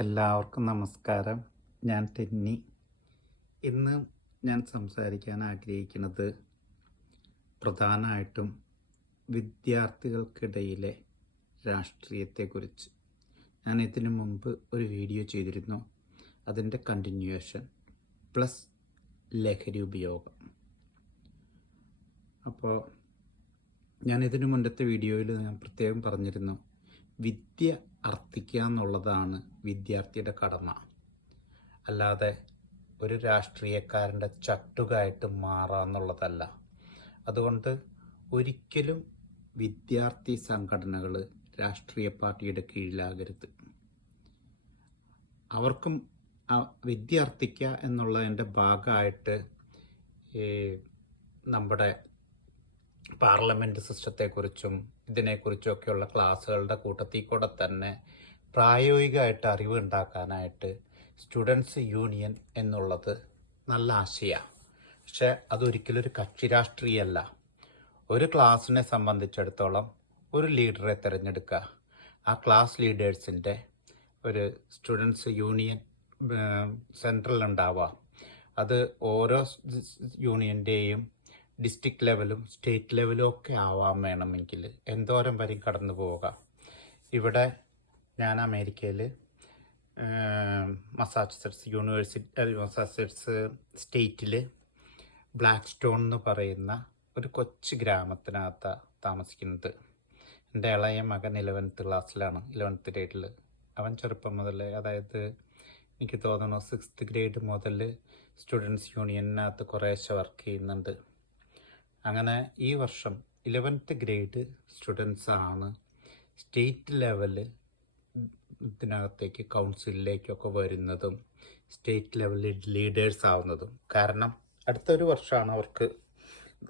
എല്ലാവർക്കും നമസ്കാരം. ഞാൻ ടെന്നി. ഇന്ന് ഞാൻ സംസാരിക്കാൻ ആഗ്രഹിക്കുന്നത് പ്രധാനമായിട്ടും വിദ്യാർത്ഥികൾക്കിടയിലെ രാഷ്ട്രീയത്തെക്കുറിച്ച്. ഞാൻ ഇതിനു മുമ്പ് ഒരു വീഡിയോ ചെയ്തിരുന്നു. അതിന്റെ കണ്ടിന്യൂവേഷൻ പ്ലസ് ലഹരി ഉപയോഗം. അപ്പോൾ ഞാൻ ഇതിനു മുന്നത്തെ വീഡിയോയിൽ ഞാൻ പ്രത്യേകം പറഞ്ഞിരുന്നു. വിദ്യ അർത്ഥിക്കുക എന്നുള്ളതാണ് വിദ്യാർത്ഥിയുടെ കടമ. അല്ലാതെ ഒരു രാഷ്ട്രീയക്കാരന്റെ ചട്ടുകായിട്ട് മാറുക എന്നുള്ളതല്ല. അതുകൊണ്ട് ഒരിക്കലും വിദ്യാർത്ഥി സംഘടനകൾ രാഷ്ട്രീയ പാർട്ടിയുടെ കീഴിലാകരുത്. അവർക്കും ആ വിദ്യാർത്ഥിക്കുക എന്നുള്ളതിന്റെ ഭാഗമായിട്ട് നമ്മുടെ പാർലമെന്റ് സിസ്റ്റത്തെക്കുറിച്ചും ഇതിനെക്കുറിച്ചൊക്കെയുള്ള ക്ലാസ്സുകളുടെ കൂട്ടത്തിൽ കൂടെ തന്നെ പ്രായോഗികമായിട്ട് അറിവ് ഉണ്ടാക്കാനായിട്ട് സ്റ്റുഡൻസ് യൂണിയൻ എന്നുള്ളത് നല്ല ആശയമാണ് പക്ഷേ അതൊരിക്കലും ഒരു കക്ഷി രാഷ്ട്രീയമല്ല ഒരു ക്ലാസ്സിനെ സംബന്ധിച്ചിടത്തോളം ഒരു ലീഡറെ തിരഞ്ഞെടുക്കുക. ആ ക്ലാസ് ലീഡേഴ്സിന്റെ ഒരു സ്റ്റുഡൻസ് യൂണിയൻ സെൻട്രൽ ഉണ്ടാവുക. അത് ഓരോ യൂണിയന്റെയും ഡിസ്ട്രിക്ട് ലെവലും സ്റ്റേറ്റ് ലെവലും ഒക്കെ ആവാൻ വേണമെങ്കിൽ എന്തോരം വരെയും കടന്നു പോവുക ഇവിടെ ഞാൻ അമേരിക്കയിൽ മസാച്ചുസെറ്റ്സ് യൂണിവേഴ്സിറ്റി മസാച്ചുസെറ്റ്സ് സ്റ്റേറ്റിൽ ബ്ലാക്ക് സ്റ്റോൺ എന്ന് പറയുന്ന ഒരു കൊച്ചു ഗ്രാമത്തിനകത്ത് താമസിക്കുന്നത്. എന്റെ ഇളയ മകൻ ഇലവൻത്ത് ക്ലാസ്സിലാണ് ഇലവൻത്ത് ഗ്രേഡിൽ അവൻ ചെറുപ്പം മുതൽ അതായത് എനിക്ക് തോന്നുന്നു സിക്സ്ത് ഗ്രേഡ് മുതൽ സ്റ്റുഡൻസ് യൂണിയനകത്ത് കുറേശ്ശെ വർക്ക് ചെയ്യുന്നുണ്ട്. അങ്ങനെ ഈ വർഷം ഇലവൻത്ത് ഗ്രേഡ് സ്റ്റുഡൻസാണ് സ്റ്റേറ്റ് ലെവൽ ഇതിനകത്തേക്ക് കൗൺസിലിലേക്കൊക്കെ വരുന്നതും സ്റ്റേറ്റ് ലെവലിൽ ലീഡേഴ്സ് ആവുന്നതും. കാരണം അടുത്തൊരു വർഷമാണ് അവർക്ക്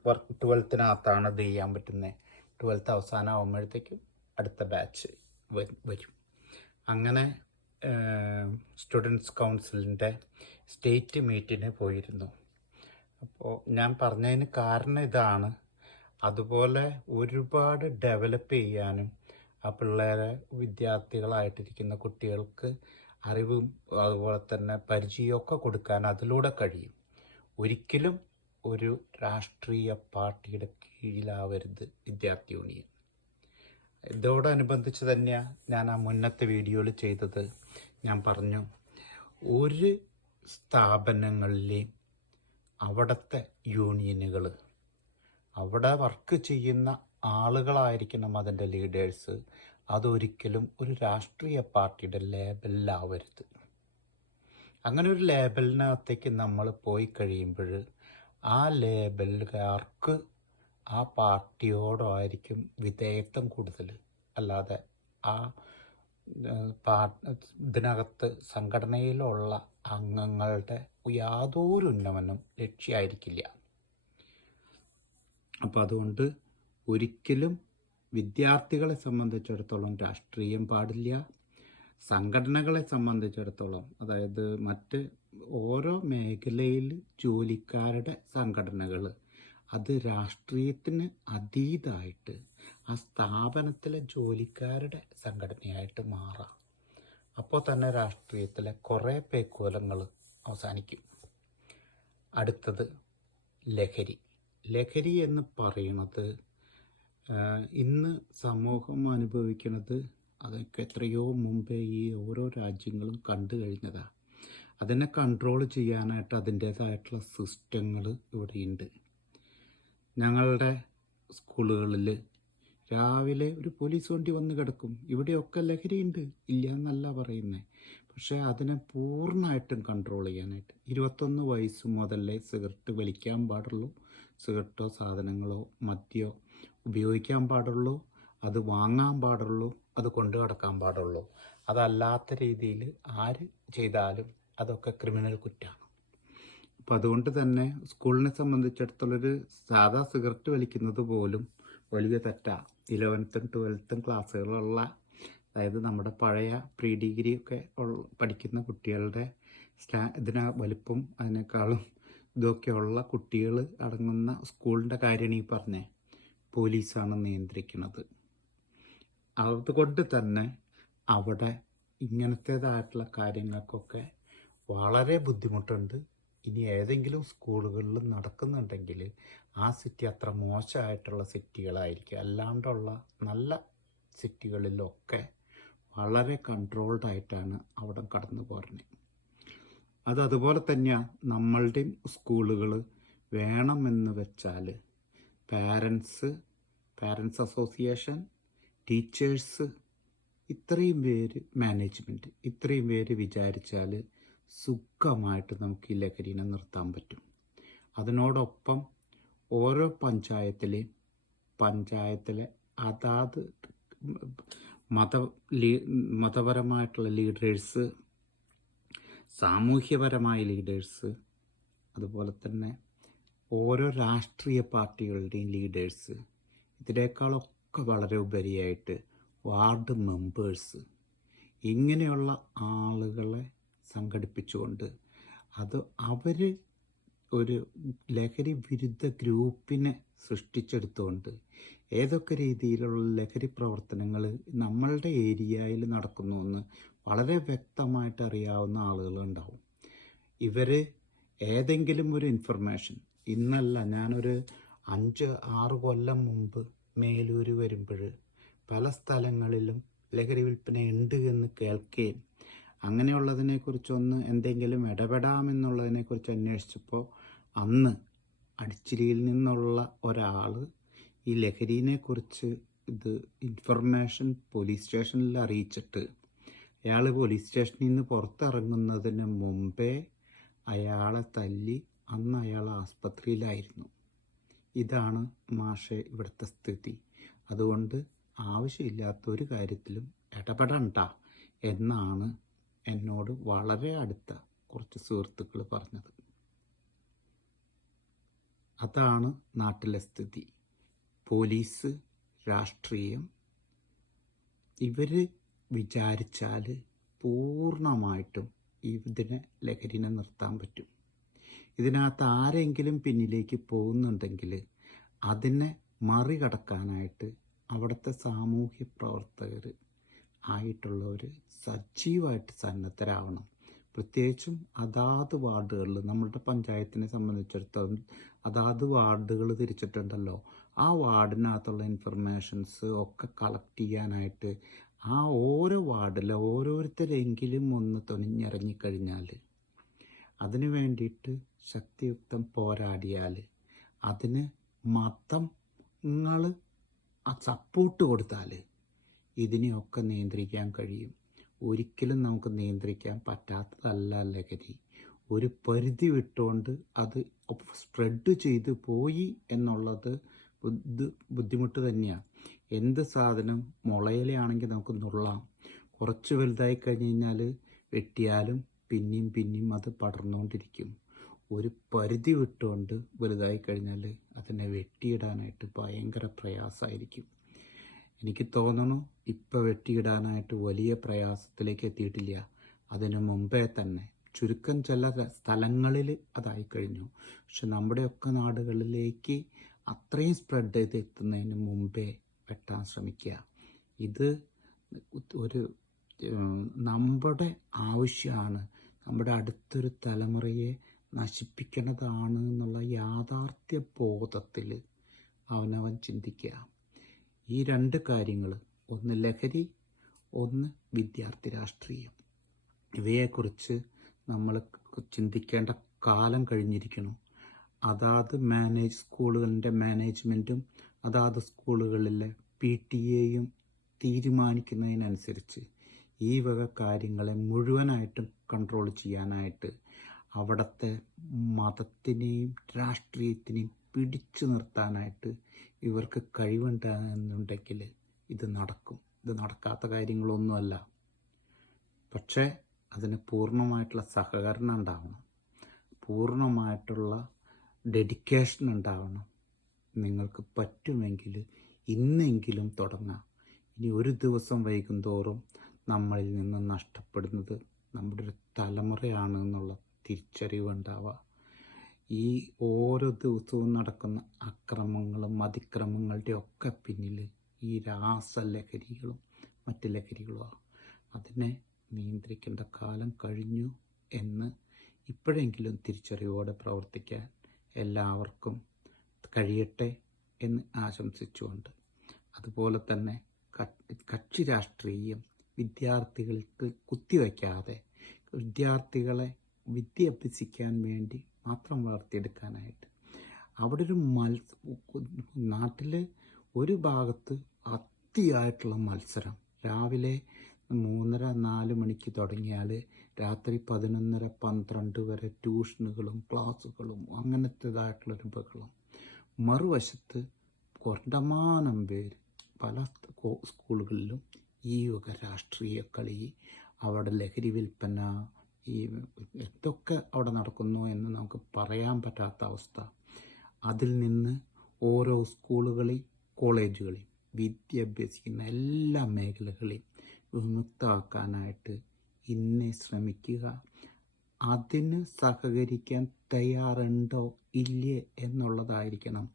വർക്ക് ട്വൽത്തിനകത്താണ് ഇത് ചെയ്യാൻ പറ്റുന്നത് ട്വൽത്ത് അവസാനം ആകുമ്പോഴത്തേക്കും അടുത്ത ബാച്ച് വരും. അങ്ങനെ സ്റ്റുഡൻസ് കൗൺസിലിന്റെ സ്റ്റേറ്റ് മീറ്റിന് പോയിരുന്നു. അപ്പോൾ ഞാൻ പറഞ്ഞതിന് കാരണം ഇതാണ്. അതുപോലെ ഒരുപാട് ഡെവലപ്പ് ചെയ്യാനും ആ പിള്ളേരെ വിദ്യാർത്ഥികളായിട്ടിരിക്കുന്ന കുട്ടികൾക്ക് അറിവും അതുപോലെ തന്നെ പരിചയമൊക്കെ കൊടുക്കാൻ അതിലൂടെ കഴിയും. ഒരിക്കലും ഒരു രാഷ്ട്രീയ പാർട്ടിയുടെ കീഴിലാവരുത് വിദ്യാർത്ഥി യൂണിയൻ. ഇതോടനുബന്ധിച്ച് തന്നെയാണ് ഞാൻ ആ മുന്നത്തെ വീഡിയോയിൽ ചെയ്തത്. ഞാൻ പറഞ്ഞു ഒരു സ്ഥാപനങ്ങളിലെയും അവിടുത്തെ യൂണിയനുകൾ അവിടെ വർക്ക് ചെയ്യുന്ന ആളുകളായിരിക്കണം അതിന്റെ ലീഡേഴ്സ്. അതൊരിക്കലും ഒരു രാഷ്ട്രീയ പാർട്ടിയുടെ ലേബലിലാവരുത്. അങ്ങനെ ഒരു ലേബലിനകത്തേക്ക് നമ്മൾ പോയി കഴിയുമ്പോൾ ആ ലേബലുകാർക്ക് ആ പാർട്ടിയോടായിരിക്കും വിധേയത്വം കൂടുതൽ. അല്ലാതെ ആ ഇതിനകത്ത് സംഘടനയിലുള്ള അംഗങ്ങളുടെ യാതൊരു ഉന്നമനം ലക്ഷ്യമായിരിക്കില്ല അപ്പോൾ അതുകൊണ്ട് ഒരിക്കലും വിദ്യാർത്ഥികളെ സംബന്ധിച്ചിടത്തോളം രാഷ്ട്രീയം പാടില്ല. സംഘടനകളെ സംബന്ധിച്ചിടത്തോളം അതായത് മറ്റ് ഓരോ മേഖലയിൽ ജോലിക്കാരുടെ സംഘടനകൾ അത് രാഷ്ട്രീയത്തിന് അതീതായിട്ട് ആ സ്ഥാപനത്തിലെ ജോലിക്കാരുടെ സംഘടനയായിട്ട് മാറാം. അപ്പോൾ തന്നെ രാഷ്ട്രീയത്തിലെ കുറേ പേക്കൂലങ്ങൾ അവസാനിക്കും. അടുത്തത് ലഹരി. ലഹരി എന്ന് പറയുന്നത് ഇന്ന് സമൂഹം അനുഭവിക്കുന്നത് അതൊക്കെ എത്രയോ മുമ്പേ ഈ ഓരോ രാജ്യങ്ങളും കണ്ടു കഴിഞ്ഞതാണ് അതിനെ കൺട്രോൾ ചെയ്യാനായിട്ട് അതിന്റേതായിട്ടുള്ള സിസ്റ്റങ്ങൾ ഇവിടെയുണ്ട്. ഞങ്ങളുടെ സ്കൂളുകളിൽ രാവിലെ ഒരു പോലീസ് വണ്ടി വന്ന് കിടക്കും. ഇവിടെയൊക്കെ ലഹരിയുണ്ട്. ഇല്ല എന്നല്ല പറയുന്നത് പക്ഷേ അതിനെ പൂർണമായിട്ടും കൺട്രോൾ ചെയ്യാനായിട്ട്. ഇരുപത്തൊന്ന് വയസ്സ് മുതലേ സിഗരറ്റ് വലിക്കാൻ പാടുള്ളൂ. സിഗരറ്റോ സാധനങ്ങളോ മദ്യോ ഉപയോഗിക്കാൻ പാടുള്ളൂ. അത് വാങ്ങാൻ പാടുള്ളൂ. അത് കൊണ്ടു കിടക്കാൻ പാടുള്ളൂ. അതല്ലാത്ത രീതിയിൽ ആര് ചെയ്താലും അതൊക്കെ ക്രിമിനൽ കുറ്റമാണ് അപ്പം അതുകൊണ്ട് തന്നെ സ്കൂളിനെ സംബന്ധിച്ചിടത്തോളൊരു സാധാ സിഗരറ്റ് വലിക്കുന്നത് പോലും വലിയ തെറ്റാണ് ഇലവൻത്തും ട്വൽത്തും ക്ലാസ്സുകളുള്ള അതായത് നമ്മുടെ പഴയ പ്രീ ഡിഗ്രി ഒക്കെ പഠിക്കുന്ന കുട്ടികളുടെ സ്റ്റാ ഇതിന വലിപ്പം അതിനേക്കാളും ഇതൊക്കെയുള്ള കുട്ടികൾ അടങ്ങുന്ന സ്കൂളിന്റെ കാര്യമാണ് ഈ പറഞ്ഞേ പോലീസാണ് നിയന്ത്രിക്കുന്നത്. അതുകൊണ്ട് തന്നെ അവിടെ ഇങ്ങനത്തേതായിട്ടുള്ള കാര്യങ്ങൾക്കൊക്കെ വളരെ ബുദ്ധിമുട്ടുണ്ട്. ഇനി ഏതെങ്കിലും സ്കൂളുകളിൽ നടക്കുന്നുണ്ടെങ്കിൽ ആ സിറ്റി അത്ര മോശമായിട്ടുള്ള സിറ്റികളായിരിക്കും. അല്ലാണ്ടുള്ള നല്ല സിറ്റികളിലൊക്കെ വളരെ കൺട്രോൾഡ് ആയിട്ടാണ് അവിടെ കടന്നു പോരുന്നത്. അത് അതുപോലെ തന്നെയാണ് നമ്മളുടെയും സ്കൂളുകൾ വേണമെന്ന് വെച്ചാൽ പാരൻസ് പാരൻസ് അസോസിയേഷൻ ടീച്ചേഴ്സ് ഇത്രയും പേര് മാനേജ്മെന്റ് ഇത്രയും പേര് വിചാരിച്ചാൽ സുഖമായിട്ട് നമുക്ക് ഈ ലഹരിനെ നിർത്താൻ പറ്റും. അതിനോടൊപ്പം ഓരോ പഞ്ചായത്തിലെയും പഞ്ചായത്തിലെ അതാത് മത മതപരമായിട്ടുള്ള ലീഡേഴ്സ് സാമൂഹ്യപരമായ ലീഡേഴ്സ് അതുപോലെ തന്നെ ഓരോ രാഷ്ട്രീയ പാർട്ടികളുടെയും ലീഡേഴ്സ് ഇതിനേക്കാളൊക്കെ വളരെ ഉപരിയായിട്ട് വാർഡ് മെമ്പേഴ്സ് ഇങ്ങനെയുള്ള ആളുകളെ സംഘടിപ്പിച്ചുകൊണ്ട്. അത് അവർ ഒരു ലഹരി വിരുദ്ധ ഗ്രൂപ്പിനെ സൃഷ്ടിച്ചെടുത്തുകൊണ്ട്. ഏതൊക്കെ രീതിയിലുള്ള ലഹരി പ്രവർത്തനങ്ങൾ നമ്മളുടെ ഏരിയയിൽ നടക്കുന്നുവെന്ന് വളരെ വ്യക്തമായിട്ട് അറിയാവുന്ന ആളുകളുണ്ടാവും. ഇവർ ഏതെങ്കിലും ഒരു ഇൻഫർമേഷൻ ഇന്നല്ല ഞാനൊരു അഞ്ച് ആറ് കൊല്ലം മുമ്പ് മേലൂർ വരുമ്പോൾ പല സ്ഥലങ്ങളിലും ലഹരി വിൽപ്പന ഉണ്ട് എന്ന് കേൾക്കുകയും അങ്ങനെയുള്ളതിനെക്കുറിച്ചൊന്ന് എന്തെങ്കിലും ഇടപെടാമെന്നുള്ളതിനെക്കുറിച്ച് അന്വേഷിച്ചപ്പോൾ അന്ന് അടിച്ചിരിയിൽ നിന്നുള്ള ഒരാൾ ഈ ലഹരിനെക്കുറിച്ച് ഇത് ഇൻഫർമേഷൻ പോലീസ് സ്റ്റേഷനിൽ അറിയിച്ചിട്ട് അയാൾ പോലീസ് സ്റ്റേഷനിൽ നിന്ന് പുറത്തിറങ്ങുന്നതിന് മുമ്പേ അയാളെ തല്ലി അന്ന് അയാൾ ആസ്പത്രിയിലായിരുന്നു. ഇതാണ് മാഷെ ഇവിടുത്തെ സ്ഥിതി. അതുകൊണ്ട് ആവശ്യമില്ലാത്ത ഒരു കാര്യത്തിലും ഇടപെടണ്ട എന്നാണ് എന്നോട് വളരെ അടുത്ത കുറച്ച് സുഹൃത്തുക്കൾ പറഞ്ഞത്. അതാണ് നാട്ടിലെ സ്ഥിതി. പോലീസ് രാഷ്ട്രീയം ഇവർ വിചാരിച്ചാൽ പൂർണമായിട്ടും ഇതിനെ ലഹരിനെ നിർത്താൻ പറ്റും. ഇതിനകത്ത് ആരെങ്കിലും പിന്നിലേക്ക് പോകുന്നുണ്ടെങ്കിൽ അതിനെ മറികടക്കാനായിട്ട് അവിടുത്തെ സാമൂഹ്യ പ്രവർത്തകർ ആയിട്ടുള്ളവർ സജീവമായിട്ട് സന്നദ്ധരാവണം. പ്രത്യേകിച്ചും അതാത് വാർഡുകളിൽ നമ്മളുടെ പഞ്ചായത്തിനെ സംബന്ധിച്ചിടത്തോളം അതാത് വാർഡുകൾ തിരിച്ചിട്ടുണ്ടല്ലോ. ആ വാർഡിനകത്തുള്ള ഇൻഫർമേഷൻസ് ഒക്കെ കളക്ട് ചെയ്യാനായിട്ട് ആ ഓരോ വാർഡിലെ ഓരോരുത്തരെങ്കിലും ഒന്ന് തുനിഞ്ഞിറങ്ങിക്കഴിഞ്ഞാൽ അതിന് വേണ്ടിയിട്ട് ശക്തിയുക്തം പോരാടിയാൽ അതിന് മതം നിങ്ങൾ സപ്പോർട്ട് കൊടുത്താൽ ഇതിനെയൊക്കെ നിയന്ത്രിക്കാൻ കഴിയും. ഒരിക്കലും നമുക്ക് നിയന്ത്രിക്കാൻ പറ്റാത്തതല്ല ലഹരി. ഒരു പരിധി വിട്ടുകൊണ്ട് അത് സ്പ്രെഡ് ചെയ്ത് പോയി എന്നുള്ളത് ബുദ്ധി ബുദ്ധിമുട്ട് തന്നെയാണ് എന്ത് സാധനം മുളയിലാണെങ്കിൽ നമുക്ക് നുള്ളാം. കുറച്ച് വലുതായി കഴിഞ്ഞ് കഴിഞ്ഞാൽ വെട്ടിയാലും പിന്നെയും പിന്നെയും അത് പടർന്നുകൊണ്ടിരിക്കും ഒരു പരിധി വിട്ടുകൊണ്ട് വലുതായി കഴിഞ്ഞാൽ അതിനെ വെട്ടിയിടാനായിട്ട് ഭയങ്കര പ്രയാസമായിരിക്കും എനിക്ക് തോന്നുന്നു ഇപ്പം വെട്ടിയിടാനായിട്ട് വലിയ പ്രയാസത്തിലേക്ക് എത്തിയിട്ടില്ല. അതിനു മുമ്പേ തന്നെ ചുരുക്കം ചില സ്ഥലങ്ങളിൽ അതായി കഴിഞ്ഞു പക്ഷെ നമ്മുടെയൊക്കെ നാടുകളിലേക്ക് അത്രയും സ്പ്രെഡ് ചെയ്ത് എത്തുന്നതിന് മുമ്പേ വെട്ടാൻ ശ്രമിക്കുക. ഇത് ഒരു നമ്മുടെ ആവശ്യമാണ് നമ്മുടെ അടുത്തൊരു തലമുറയെ നശിപ്പിക്കേണ്ടതാണ് എന്നുള്ള യാഥാർത്ഥ്യ ബോധത്തിൽ അവനവൻ ചിന്തിക്കുക. ഈ രണ്ട് കാര്യങ്ങൾ ഒന്ന് ലഹരി ഒന്ന് വിദ്യാർത്ഥി രാഷ്ട്രീയം. ഇവയെക്കുറിച്ച് നമ്മൾ ചിന്തിക്കേണ്ട കാലം കഴിഞ്ഞിരിക്കുന്നു. അതാത് മാനേജ് സ്കൂളുകളിന്റെ മാനേജ്മെന്റും അതാത് സ്കൂളുകളിലെ പി ടി എയും തീരുമാനിക്കുന്നതിനനുസരിച്ച് ഈ വക കാര്യങ്ങളെ മുഴുവനായിട്ടും കൺട്രോൾ ചെയ്യാനായിട്ട് അവിടുത്തെ മതത്തിനെയും രാഷ്ട്രീയത്തിനെയും പിടിച്ചു നിർത്താനായിട്ട് ഇവർക്ക് കഴിവുണ്ടെന്നുണ്ടെങ്കിൽ ഇത് നടക്കും. ഇത് നടക്കാത്ത കാര്യങ്ങളൊന്നുമല്ല. പക്ഷേ അതിന് പൂർണമായിട്ടുള്ള സഹകരണം ഉണ്ടാവണം. പൂർണമായിട്ടുള്ള ഡെഡിക്കേഷൻ ഉണ്ടാവണം. നിങ്ങൾക്ക് പറ്റുമെങ്കിൽ ഇന്നെങ്കിലും തുടങ്ങാം. ഇനി ഒരു ദിവസം വൈകുന്തോറും നമ്മളിൽ നിന്ന് നഷ്ടപ്പെടുന്നത് നമ്മുടെ ഒരു തലമുറയാണ് എന്നുള്ള തിരിച്ചറിവുണ്ടാവുക. ഈ ഓരോ ദിവസവും നടക്കുന്ന അക്രമങ്ങളും അതിക്രമങ്ങളുടെ ഒക്കെ പിന്നിൽ ഈ രാസലഹരികളും മറ്റ് ലഹരികളുമാണ് അതിനെ നിയന്ത്രിക്കേണ്ട കാലം കഴിഞ്ഞു എന്ന് ഇപ്പോഴെങ്കിലും തിരിച്ചറിവോടെ പ്രവർത്തിക്കാൻ എല്ലാവർക്കും കഴിയട്ടെ എന്ന് ആശംസിച്ചുകൊണ്ട്. അതുപോലെ തന്നെ കക്ഷി രാഷ്ട്രീയം വിദ്യാർത്ഥികൾക്ക് കുത്തിവയ്ക്കാതെ വിദ്യാർത്ഥികളെ വിദ്യ അഭ്യസിക്കാൻ വേണ്ടി മാത്രം വളർത്തിയെടുക്കാനായിട്ട്. അവിടെ ഒരു മത്സ നാട്ടിൽ ഒരു ഭാഗത്ത് അതിയായിട്ടുള്ള മത്സരം. രാവിലെ മൂന്നര നാല് മണിക്ക് തുടങ്ങിയാൽ രാത്രി പതിനൊന്നര പന്ത്രണ്ട് വരെ ട്യൂഷനുകളും ക്ലാസ്സുകളും അങ്ങനത്തേതായിട്ടുള്ളൊരു ബഹളം. മറുവശത്ത് കൊണ്ടമാനം പേര് പല സ്കൂളുകളിലും ഈ യുഗ രാഷ്ട്രീയ കളി അവിടെ ലഹരി വിൽപ്പന ഈ എന്തൊക്കെ അവിടെ നടക്കുന്നു എന്ന് നമുക്ക് പറയാൻ പറ്റാത്ത അവസ്ഥ. അതിൽ നിന്ന് ഓരോ സ്കൂളുകളിൽ കോളേജുകളിൽ വിദ്യാഭ്യസിക്കുന്ന എല്ലാ മേഖലകളെയും വിമുക്തമാക്കാനായിട്ട് ഇന്നെ ശ്രമിക്കുക. അതിന് സഹകരിക്കാൻ തയ്യാറുണ്ടോ? ഇല്ലേ? എന്നുള്ളതായിരിക്കണം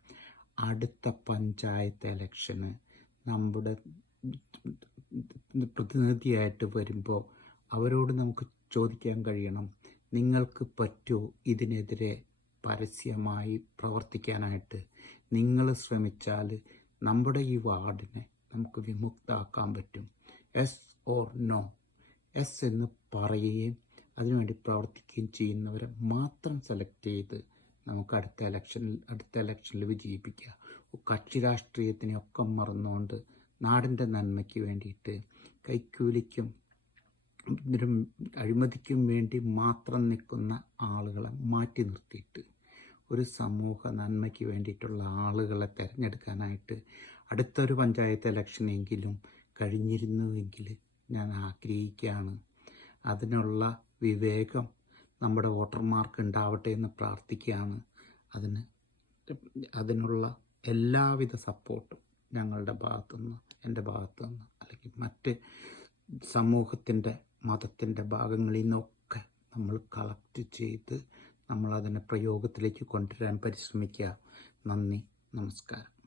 അടുത്ത പഞ്ചായത്ത് ഇലക്ഷന്. നമ്മുടെ പ്രതിനിധിയായിട്ട് വരുമ്പോൾ അവരോട് നമുക്ക് ചോദിക്കാൻ കഴിയണം. നിങ്ങൾക്ക് പറ്റുമോ ഇതിനെതിരെ പരസ്യമായി പ്രവർത്തിക്കാനായിട്ട്? നിങ്ങൾ ശ്രമിച്ചാൽ നമ്മുടെ ഈ വാർഡിനെ നമുക്ക് വിമുക്താക്കാൻ പറ്റും. എസ് ഓർ നോ എസ് എന്ന് പറയുകയും അതിനുവേണ്ടി പ്രവർത്തിക്കുകയും ചെയ്യുന്നവരെ മാത്രം സെലക്ട് ചെയ്ത് നമുക്ക് അടുത്ത ഇലക്ഷനിൽ അടുത്ത ഇലക്ഷനിൽ വിജയിപ്പിക്കുക. കക്ഷി രാഷ്ട്രീയത്തിനെയൊക്കെ മറന്നുകൊണ്ട് നാടിന്റെ നന്മയ്ക്ക് വേണ്ടിയിട്ട് കൈക്കൂലിക്കും അഴിമതിക്കും വേണ്ടി മാത്രം നിൽക്കുന്ന ആളുകളെ മാറ്റി നിർത്തിയിട്ട് ഒരു സമൂഹ നന്മയ്ക്ക് വേണ്ടിയിട്ടുള്ള ആളുകളെ തിരഞ്ഞെടുക്കാനായിട്ട് അടുത്തൊരു പഞ്ചായത്ത് ഇലക്ഷനെങ്കിലും കഴിഞ്ഞിരുന്നുവെങ്കിൽ ഞാൻ ആഗ്രഹിക്കുകയാണ്. അതിനുള്ള വിവേകം നമ്മുടെ വോട്ടർമാർക്ക് ഉണ്ടാവട്ടെ എന്ന് പ്രാർത്ഥിക്കുകയാണ്. അതിന് അതിനുള്ള എല്ലാവിധ സപ്പോർട്ടും ഞങ്ങളുടെ ഭാഗത്തുനിന്ന് എന്റെ ഭാഗത്തുനിന്ന് അല്ലെങ്കിൽ മറ്റ് സമൂഹത്തിന്റെ മതത്തിന്റെ ഭാഗങ്ങളിൽ നിന്നൊക്കെ നമ്മൾ കളക്ട് ചെയ്ത് നമ്മളതിനെ പ്രയോഗത്തിലേക്ക് കൊണ്ടുവരാൻ പരിശ്രമിക്കുക. നന്ദി നമസ്കാരം.